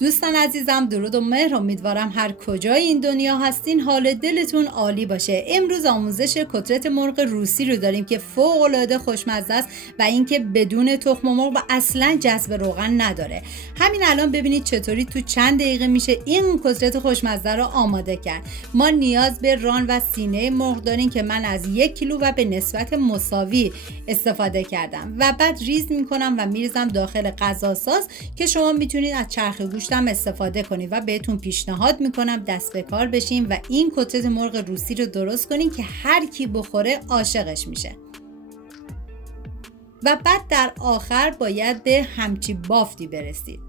دوستان عزیزم، درود و مهر. امیدوارم هر کجای این دنیا هستین حال دلتون عالی باشه. امروز آموزش کتلت مرغ روسی رو داریم که فوق العاده خوشمزه است و اینکه بدون تخم مرغ و اصلا جذب روغن نداره. همین الان ببینید چطوری تو چند دقیقه میشه این کتلت خوشمزه رو آماده کرد. ما نیاز به ران و سینه مرغ داریم که من از 1 کیلو و به نسبت مساوی استفاده کردم و بعد ریز میکنم و میریزم داخل غذاساز که شما میتونید از چرخ گوشت هم استفاده کنید و بهتون پیشنهاد میکنم دست به کار بشین و این کتلت مرغ روسی رو درست کنین که هر کی بخوره عاشقش میشه. و بعد در آخر باید به همچی بافتی برسید.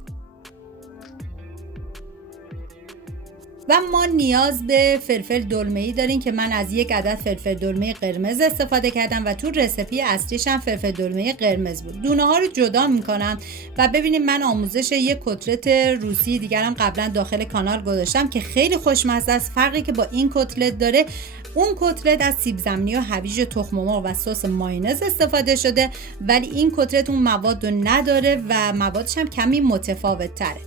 و ما نیاز به فلفل دلمه‌ای داریم که من از 1 عدد فلفل دلمه قرمز استفاده کردم و تو رسیپی اصلیش هم فلفل دلمه قرمز بود. دونه ها رو جدا میکنم و ببینید من آموزش یک کتلت روسی دیگرم قبلا داخل کانال گذاشتم که خیلی خوشمزه است. فرقی که با این کتلت داره، اون کتلت از سیب زمینی و هویج و تخم مرغ و سس مایونز استفاده شده، ولی این کتلت اون مواد رو نداره و موادش هم کمی متفاوت تره.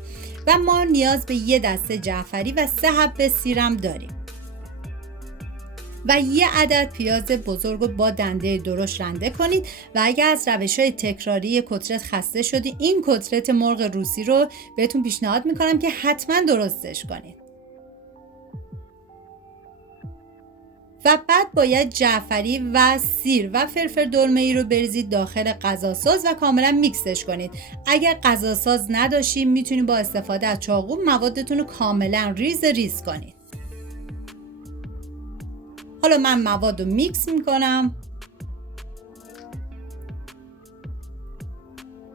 و ما نیاز به 1 دسته جعفری و 3 حبه سیرم داریم و 1 عدد پیاز بزرگ رو با دنده درشت رنده کنید. و اگر از روش‌های تکراری کتلت خسته شدید، این کتلت مرغ روسی رو بهتون پیشنهاد میکنم که حتما درستش کنید. و بعد باید جعفری و سیر و فلفل دلمه‌ای رو بریزید داخل غذاساز و کاملا میکسش کنید. اگر غذاساز نداشتید میتونید با استفاده از چاقو موادتون رو کاملا ریز کنید. حالا من مواد رو میکس میکنم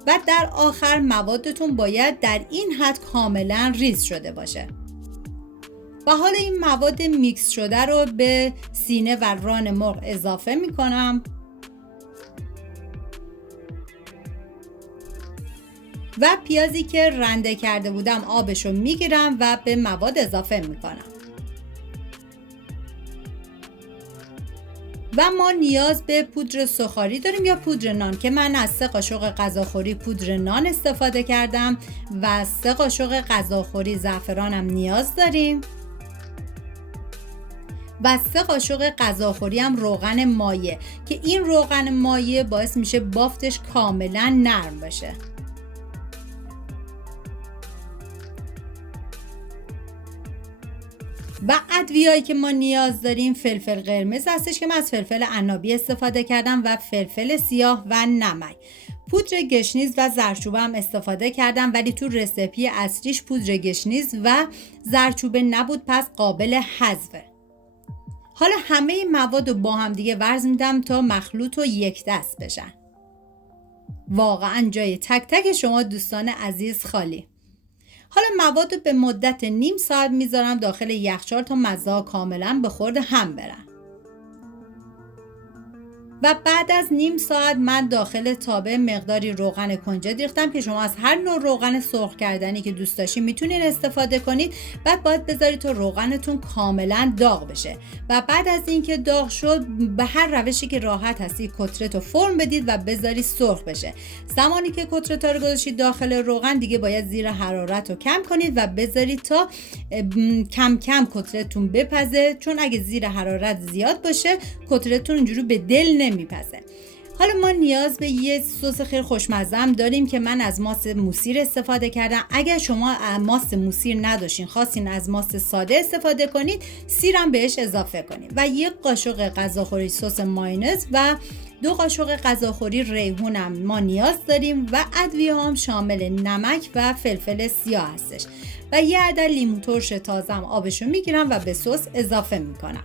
و در آخر موادتون باید در این حد کاملا ریز شده باشه. و حالا این مواد میکس شده رو به سینه و ران مرغ اضافه میکنم و پیازی که رنده کرده بودم آبش رو میگیرم و به مواد اضافه میکنم. و ما نیاز به پودر سوخاری داریم یا پودر نان که من از 3 قاشق غذاخوری پودر نان استفاده کردم و 3 قاشق غذاخوری زعفرانم نیاز داریم و 3 قاشق غذاخوری هم روغن مایع که این روغن مایع باعث میشه بافتش کاملا نرم بشه. و ادویه‌ای که ما نیاز داریم فلفل قرمز هستش که من از فلفل عنابی استفاده کردم و فلفل سیاه و نمک. پودر گشنیز و زردچوبه هم استفاده کردم ولی تو رسیپی اصلیش پودر گشنیز و زردچوبه نبود، پس قابل حذفه. حالا همه این مواد رو با هم دیگه ورز میدم تا مخلوط و یک دست بشن. واقعا جای تک تک شما دوستان عزیز خالی. حالا مواد رو به مدت نیم ساعت میذارم داخل یخچال تا مزه‌ها کاملا به خورد هم برن. و بعد از نیم ساعت من داخل تابه مقداری روغن کنجد ریختم که شما از هر نوع روغن سرخ کردنی که دوست داشتین میتونین استفاده کنید. بعد باید بذارید تا روغنتون کاملا داغ بشه و بعد از اینکه داغ شد به هر روشی که راحت هستی کتلت رو فرم بدید و بذارید سرخ بشه. زمانی که کتلت رو گذاشتید داخل روغن دیگه باید زیر حرارت رو کم کنید و بذارید تا کم کم کتلتتون بپزه، چون اگه زیر حرارت زیاد باشه کتلتتون اینجوری به دل نمیپزه. حالا ما نیاز به یه سس خیلی خوشمزه هم داریم که من از ماست موسیر استفاده کردم. اگر شما ماست موسیر نداشتین خواستین از ماست ساده استفاده کنید، سیرم بهش اضافه کنید و 1 قاشق غذاخوری سس مایونز و 2 قاشق غذاخوری ریحون هم ما نیاز داریم و ادویه هم شامل نمک و فلفل سیاه هستش و 1 عدد لیمو ترش تازه هم آبشو میگیرم و به سس اضافه میکنم.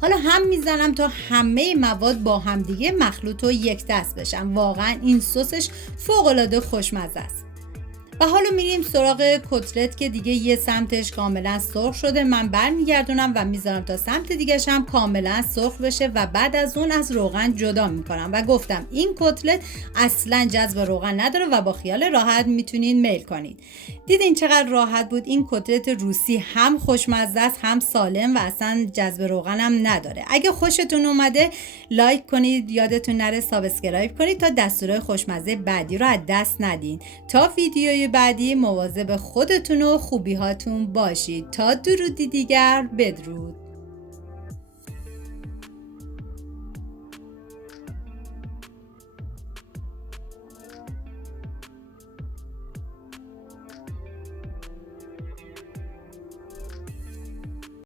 حالا هم میزنم تا همه مواد با هم دیگه مخلوط و یک دست بشن. واقعا این سسش فوق العاده خوشمزه است. و حالا میریم سراغ کتلت که دیگه یه سمتش کاملا سرخ شده. من برمیگردونم و میذارم تا سمت دیگه‌ش هم کاملا سرخ بشه و بعد از اون از روغن جدا میکنم و گفتم این کتلت اصلا جذب روغن نداره و با خیال راحت میتونین میل کنید. دیدین چقدر راحت بود؟ این کتلت روسی هم خوشمزه است هم سالم و اصلا جذب روغن هم نداره. اگه خوشتون اومده لایک کنید، یادتون نره سابسکرایب کنید تا دستورهای خوشمزه بعدی رو از دست ندین. تا ویدیوی بعدی مواظب خودتون و خوبی هاتون باشید. تا درودی دیگر، بدرود.